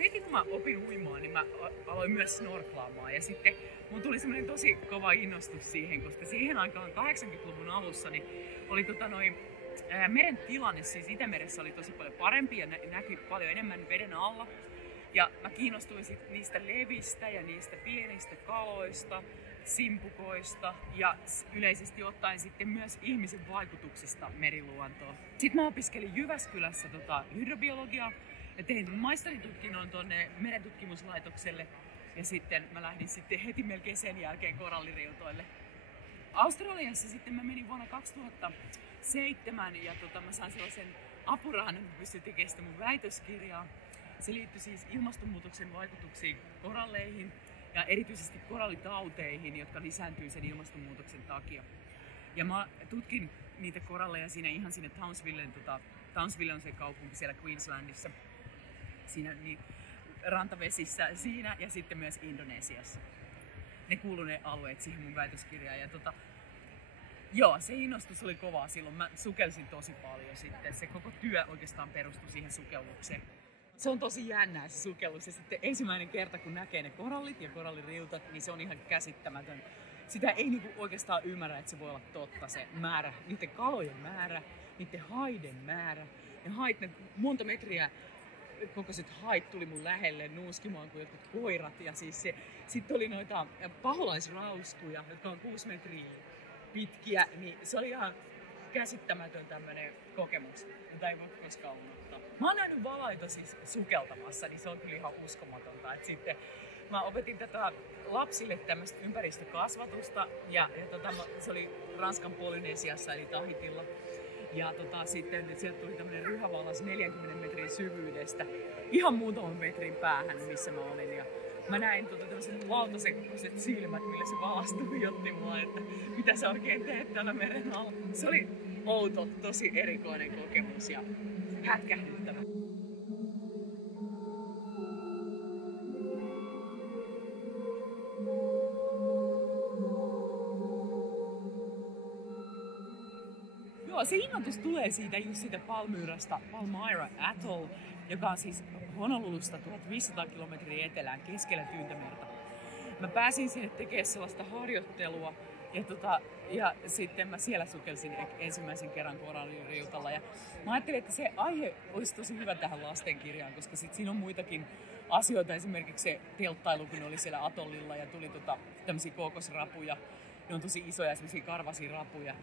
heti kun mä opin uimaan, niin mä aloin myös snorklaamaan. Ja sitten mun tuli semmoinen tosi kova innostus siihen, koska siihen aikaan 80-luvun alussa niin oli meren tilanne siis Itämeressä oli tosi paljon parempi ja näkyi paljon enemmän veden alla. Ja mä kiinnostuin sit niistä levistä ja niistä pienistä kaloista, simpukoista ja yleisesti ottaen sitten myös ihmisen vaikutuksista meriluontoon. Sitten mä opiskelin Jyväskylässä hydrobiologiaa ja tein maisteritutkinnon tuonne merentutkimuslaitokselle ja sitten mä lähdin sitten heti melkein sen jälkeen koralliriutoille. Australiassa sitten mä menin vuonna 2007 ja mä sain sellaisen apurahan, että pystyin tekemään sitä mun väitöskirjaa. Se liittyi siis ilmastonmuutoksen vaikutuksiin koralleihin ja erityisesti korallitauteihin, jotka lisääntyy sen ilmastonmuutoksen takia. Ja mä tutkin niitä koralleja siinä Townsvillen, Townsville on se kaupunki siellä Queenslandissa, siinä niin, rantavesissä siinä ja sitten myös Indonesiassa. Ne kuului ne alueet siihen mun väitöskirjaan. Ja se innostus oli kovaa silloin. Mä sukelsin tosi paljon sitten. Se koko työ oikeastaan perustui siihen sukellukseen. Se on tosi jännää se sukellus ja sitten ensimmäinen kerta kun näkee ne korallit ja koralliriutat, niin se on ihan käsittämätön. Sitä ei oikeastaan ymmärrä, että se voi olla totta se määrä, niiden kalojen määrä, niiden haiden määrä. Ne hait, ne monta metriä kokoiset hait tuli mun lähelle nuuskimaan kuin jotkut koirat. Ja siis sitten oli noita paholaisrauskuja, jotka on 6 metriä pitkiä, niin se oli ihan käsittämätön tämmönen kokemus, mitä ei voi koskaan unohtaa. Mä oon nähnyt valaita siis sukeltamassa, niin se on kyllä ihan uskomatonta. Et sitten mä opetin tätä lapsille tämmöistä ympäristökasvatusta ja se oli Ranskan Polynesiassa eli Tahitilla. Ja sitten sieltä tuli tämmönen ryhävallas 40 metrin syvyydestä ihan muutaman metrin päähän, missä mä olin. Ja mä näin tämmöiset lautasen kokoiset silmät, millä se valas tuijotti mua, että mitä sä oikein teet täällä meren alla. Se oli outo, tosi erikoinen kokemus ja hätkähdyttävä. Joo, se innoitus tulee just siitä Palmyrasta, Palmyra Atoll, joka on siis Honolulusta 1500 kilometriä etelään keskellä Tyyntämerta. Mä pääsin sinne tekemään sellaista harjoittelua ja sitten mä siellä sukelsin ensimmäisen kerran koralliriutalla. Ja mä ajattelin, että se aihe olisi tosi hyvä tähän lastenkirjaan, koska siinä on muitakin asioita. Esimerkiksi se telttailu, kun oli siellä atollilla ja tuli tämmöisiä kookosrapuja. Ne on tosi isoja, semmoisia karvasia rapuja.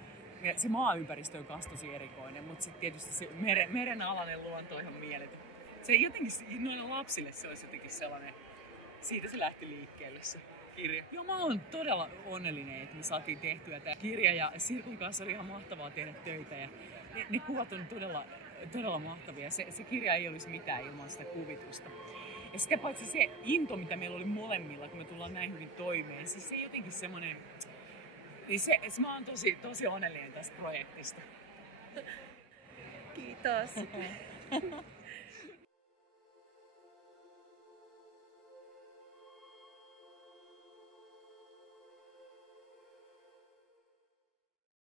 Ja se maaympäristö on kanssa tosi erikoinen, mutta sitten tietysti se merenalainen luonto on ihan mieletön. Se jotenkin, noille lapsille se olisi jotenkin sellainen, siitä se lähti liikkeelle se kirja. Joo, mä oon todella onnellinen, että me saatiin tehtyä tämä kirja ja Sirkun kanssa oli ihan mahtavaa tehdä töitä ja ne kuvat on todella mahtavia. Se kirja ei olisi mitään ilman sitä kuvitusta. Ja sitä paitsi se into, mitä meillä oli molemmilla, kun me tullaan näin hyvin toimeen, siis se jotenkin semmoinen. Niin mä oon tosi onnellinen tästä projektista. Kiitos.